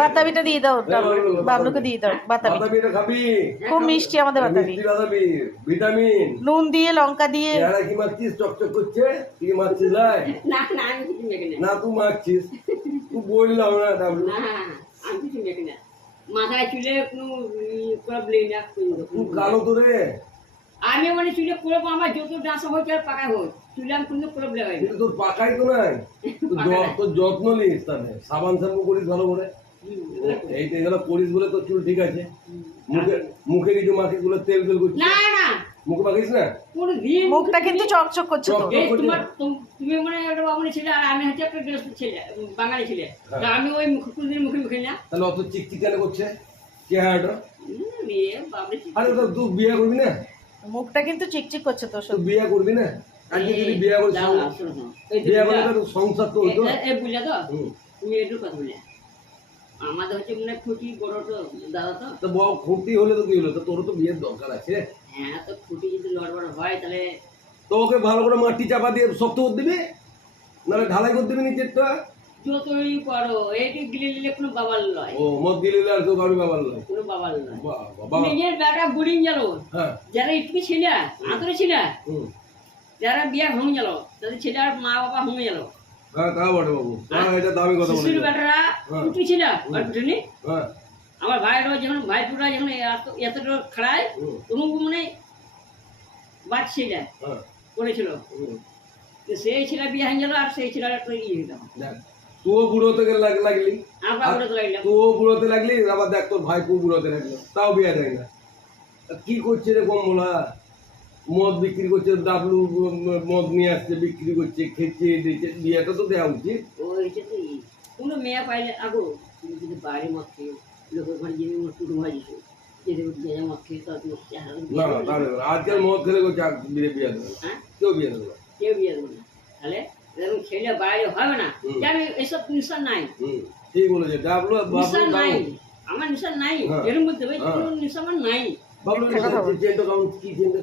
বাতাবিটা দিয়ে দাও, বাবলুকে দিয়ে দাও বাতাবি। বাতাবিটা খাবি? খুব মিষ্টি আমাদের বাতাবি, মিষ্টি বাতাবি, ভিটামিন। নুন দিয়ে লঙ্কা দিয়ে। এরা কি মারছিস? চকচক করছে, কি মারছিস? লাই না না আমি কিছু মেখে না। না, তুই মারছিস। তুই বললাম না ডাবলু, না আমি কিছু মেখে না। মাথায় চুলে কোনো প্রবলেম না। তুই কালো তো রে। আমি মানে চুলে প্রব আমার যত ডাঁসা হচ্ছে আর পাকা হোক চুলে আমি কোনো প্রবলেম হয় না। কিন্তু তোর পাকাই তো নাই। তোর যত্ন নিস, তাহলে সাবান শ্যাম্পু করিস ভালো করে। এইটা এগুলো করিস বলে তোর চুল ঠিক আছে। মুখে মুখে কিছু মাখিস বলে তেল তেল করছিস। না না মুখে মাখিস না? কোনো দিন মুখটা কিন্তু চকচক করছে তো। এই তোমার তুমি মানে একটা বাঙালি ছেলে আর আমি হচ্ছে একটা ছেলে বাঙালি ছেলে। তা আমি ওই কোনদিন মুখে মুখে না। তাহলে অত চিকচিক কেন করছে চেহারাটা? বিয়ে বাবরে আরে তো তুই বিয়ে করবি না? মুখটা কিন্তু চিকচিক করছে তো। তুই বিয়ে করবি না? আজকে যদি বিয়ে করিস, বিয়ে করলে তো সংসার তো হতো। এই বুঝলা তো তুমি একটু কথা বলে আমাদের হচ্ছে মানে খুঁটি বড় তো দাদা তো। তো বউ খুঁটি হলে তো কি হলো? তো তোর তো বিয়ের দরকার আছে। হ্যাঁ তো খুঁটি যদি লড়বড় হয় তাহলে তো ওকে ভালো করে মাটি চাপা দিয়ে শক্ত করে দিবি, নাহলে ঢালাই করে দিবি নিচেরটা। যতই করো এইটি গিলে নিলে কোনো বাবার লয়। ও মদ গিলে আর কেউ কারো ব্যাপার নয়। কোনো বাবার লয়। বাবা নিজের বেটা বুড়িং গেল হ্যাঁ যারা একটু ছিল আঁতরে ছিল হুম যারা বিয়া ভেঙে গেল তাদের ছেলে আর মা বাবা ভেঙে গেল। হ্যাঁ তা বটে বাবু, এটা দামি কথা বলে। শিশুর বেটারা উঠু ছিল আর উঠেনি। হ্যাঁ আমার ভাইরা যখন ভাইপুরা যখন এতটা খাড়ায় তখন মানে বাচ্চা যায় হ্যাঁ করেছিল। তো সেই ছেলে বিয়ে হয়ে গেল আর সেই ছেলে একটা ইয়ে হইল দেখ, তুইও বুড়োতে লাগলি, আমরা ওটা তো লাগলাম। তুইও বুড়োতে লাগলি, আবার দেখ তোর ভাই খুব বুড়োতে লাগলো, তাও বিয়ে দেয় না। তা কি করছে রে কমলা? মদ বিক্রি করছে, ডাবলু মদ নিয়ে আসছে বিক্রি করছে, খেচ্ছে দিচ্ছে, বিয়েটা তো দেওয়া উচিত। ওই যে তো কোনো মেয়ে পাইলে আগো তুমি যদি বাইরে মদ খেয়ে লোকের ঘরে যদি টুটু ভাই দিছো যেতে যে মদ খেয়ে তার চেহারা না না তাহলে আজকাল মদ খেলে বিয়ে দেবে না, হ্যাঁ কেউ বিয়ে দেবে না। কেউ বিয়ে দেবো না। তাহলে এরকম ছেলে বাইরে হবে না। কেন এসব নিশা নাই, ঠিক বলেছে ডাবলু। নিশা নাই, আমার নিশা নাই। এরকম বলতে হবে কোনো নিশা আমার নাই। বাবলু চেনটা কেমন, কি চেনটা